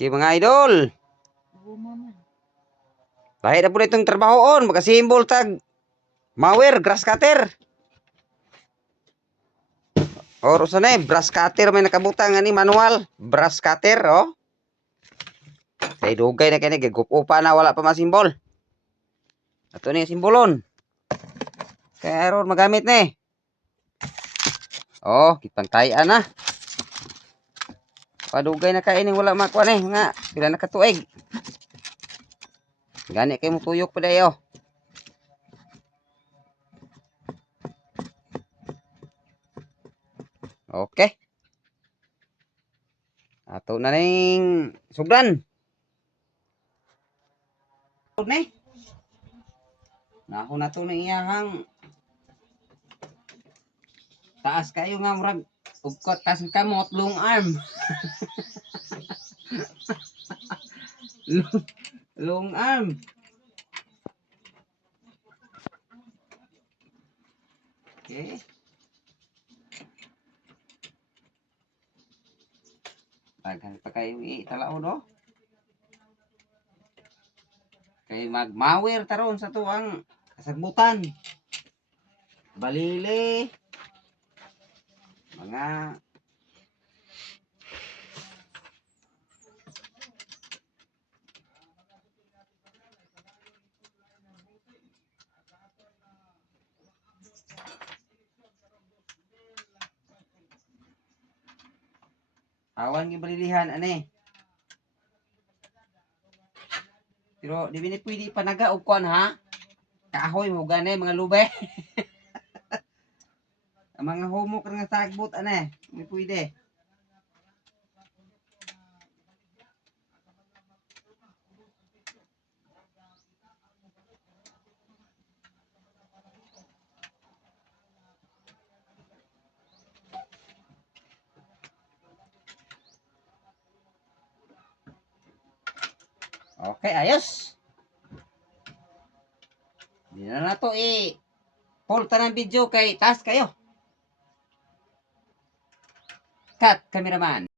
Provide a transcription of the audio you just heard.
Okay, mga idol. Lahir na po na itong trabahoon. Magkasimbol tag mower, grass cutter. Or saan eh, brush cutter may nakabutang ani manual. Brush cutter, oh. Kay dugay na kini gigup-upa na wala pa masimbol. Ato ni simbolon. Kaya aron magamit ni. Oh, kitang-tayan na. Padugay na kainin wala makuha ni nga pila na katuig. Gani kay mo tuyok pa dayo. Okay. Ato na ning sugdan. Ni. Nako na to ning iyahang taas kayo nga murag ugkot tas kamot long arm. long arm. Okay. Daghan pa kayo italao no. Kay magmawer taron sa tuang kasagbutan. Balili. Mga awan yung balilihan, ane. Pero di ba pwede panaga o kuan ha? Kahoy mo gani mga lube. Ang mga humok nga sagbot, ane. Di pwede. Okay, ayos. Di na to pull ng video kay taas kayo. Cut, cameraman.